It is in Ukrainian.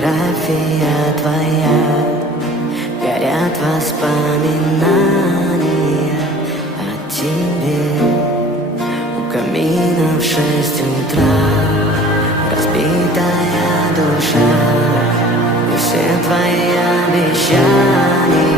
фотография твоя, горят воспоминания о тебе. У камина в 6 утра разбитая душа, и все твои обещания